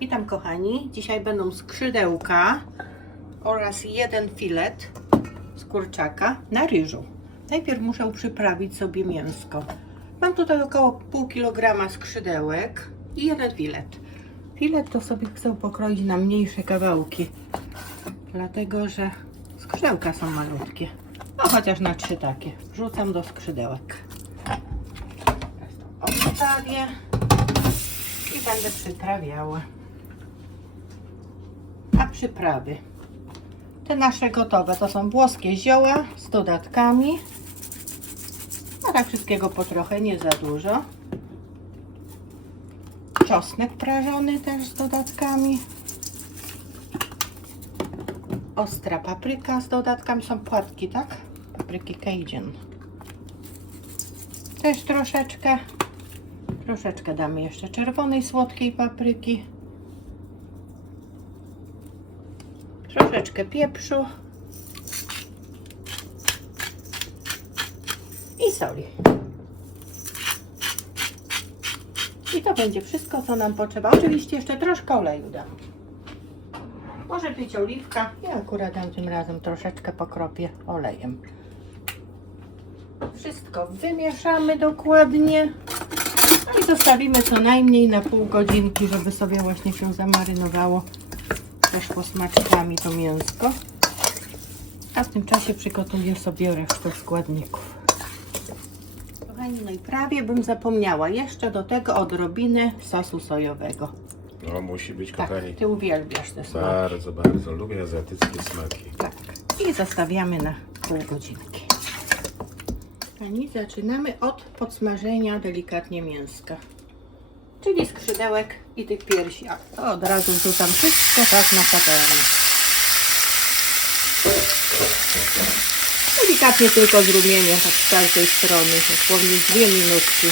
Witam kochani. Dzisiaj będą skrzydełka oraz jeden filet z kurczaka na ryżu. Najpierw muszę przyprawić sobie mięsko. Mam tutaj około pół kilograma skrzydełek i jeden filet. Filet to sobie chcę pokroić na mniejsze kawałki, dlatego że skrzydełka są malutkie. No chociaż na trzy takie. Wrzucam do skrzydełek. Odstawię i będę przyprawiała. Przyprawy. Te nasze gotowe to są włoskie zioła z dodatkami. No tak wszystkiego po trochę, nie za dużo. Czosnek prażony też z dodatkami. Ostra papryka z dodatkami. Są płatki, tak? Papryki Cajun. Też troszeczkę. Troszeczkę damy jeszcze czerwonej, słodkiej papryki. Troszeczkę pieprzu. I soli. I to będzie wszystko, co nam potrzeba. Oczywiście jeszcze troszkę oleju dam. Może być oliwka. Ja akurat dam tym razem troszeczkę pokropię olejem. Wszystko wymieszamy dokładnie. No i zostawimy co najmniej na pół godzinki, żeby sobie właśnie się zamarynowało też posmaczkami to mięsko. A w tym czasie przygotuję sobie resztę składników. Kochani, no i prawie bym zapomniała. Jeszcze do tego odrobinę sosu sojowego. No musi być Tak, kochani. ty uwielbiasz te smaki. Bardzo, bardzo lubię azjatyckie smaki. Tak. I zostawiamy na pół godzinki. Pani, zaczynamy od podsmażenia delikatnie mięska. Czyli skrzydełek i tych piersi. A od razu wrzucam wszystko tak na patelnię. Delikatnie tylko zrumienię, tak z każdej strony, dosłownie dwie minutki.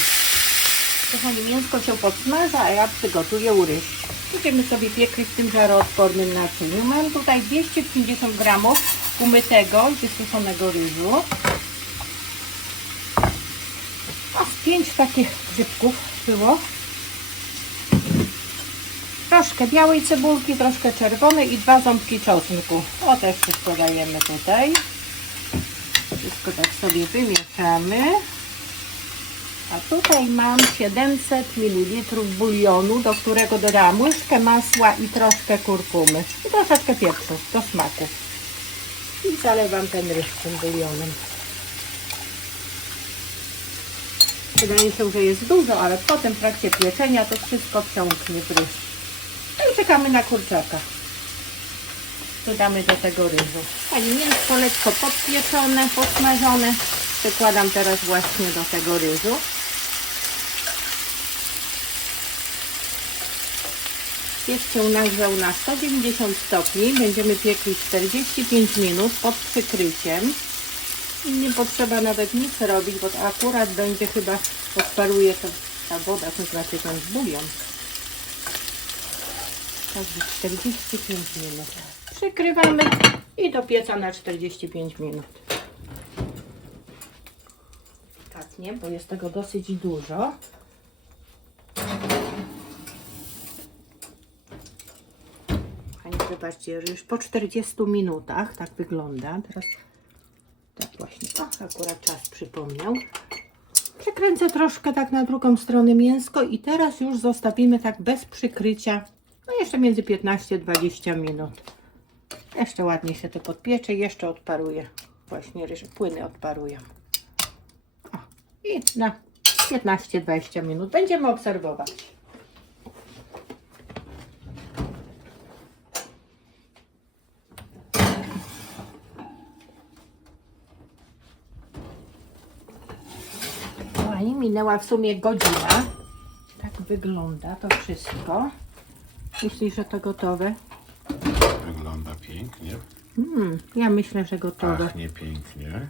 Kochani, mięsko się podsmaża, a ja przygotuję ryż. Będziemy sobie piekli w tym żaroodpornym naczyniu. Mam tutaj 250 gramów umytego, wysuszonego ryżu. A z pięć takich grzybków było. Troszkę białej cebulki, troszkę czerwonej i dwa ząbki czosnku. To też wszystko dajemy tutaj. Wszystko tak sobie wymieszamy. A tutaj mam 700 ml bulionu, do którego dodałam łyżkę masła i troszkę kurkumy. I troszeczkę pieprzu do smaku. I zalewam ten ryż tym bulionem. Wydaje się, że jest dużo, ale potem w trakcie pieczenia to wszystko wsiąknie w ryż. Czekamy na kurczaka. Dodamy do tego ryżu. Pani mięsko lekko podpieczone, posmażone. Przykładam teraz właśnie do tego ryżu. Piec się nagrzał na 190 stopni. Będziemy piekli 45 minut pod przykryciem. I nie potrzeba nawet nic robić, bo akurat będzie chyba odparuje to, ta woda, to znaczy ten bulion. Także 45 minut. Przykrywamy i do pieca na 45 minut. Delikatnie, bo jest tego dosyć dużo. Zobaczcie, że już po 40 minutach tak wygląda. Teraz tak właśnie, o, akurat czas przypomniał. Przekręcę troszkę tak na drugą stronę mięsko i teraz już zostawimy tak bez przykrycia, no jeszcze między 15-20 minut. Jeszcze ładnie się to podpiecze, jeszcze odparuje. Właśnie płyny odparują. O, I na 15-20 minut będziemy obserwować. Kochani, minęła w sumie godzina. Tak wygląda to wszystko. Myślisz, że to gotowe? Wygląda pięknie. Hmm, ja myślę, że gotowe. Pachnie pięknie.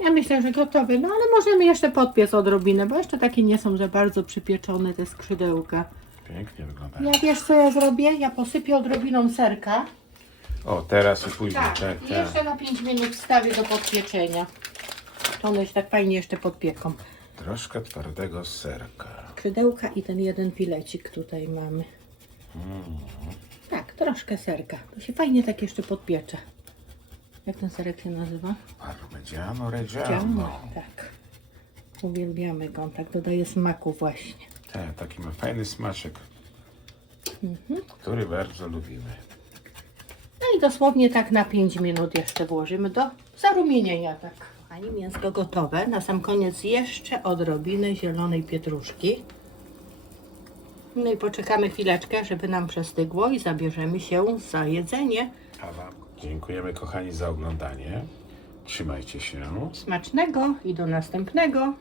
Ja myślę, że gotowe. No ale możemy jeszcze podpiec odrobinę, bo jeszcze takie nie są za bardzo przypieczone te skrzydełka. Pięknie wygląda. Ja wiesz co ja zrobię? Ja posypię odrobiną serka. O, teraz i później. Tak, Tak, i tak. jeszcze na 5 minut wstawię do podpieczenia. To one się tak fajnie jeszcze podpieką. Troszkę twardego serka. Skrzydełka i ten jeden filecik tutaj mamy. Tak, troszkę serka. To się fajnie tak jeszcze podpiecze. Jak ten serek się nazywa? Parmigiano Reggiano. Tak. Uwielbiamy go. On tak dodaje smaku właśnie. Tak, taki ma fajny smaczek, Mhm. który bardzo lubimy. No i dosłownie tak na 5 minut jeszcze włożymy do zarumienienia. Tak. Kochani, mięsko gotowe. Na sam koniec jeszcze odrobinę zielonej pietruszki. No i poczekamy chwileczkę, żeby nam przestygło i zabierzemy się za jedzenie. A Wam dziękujemy kochani za oglądanie. Trzymajcie się. Smacznego i do następnego.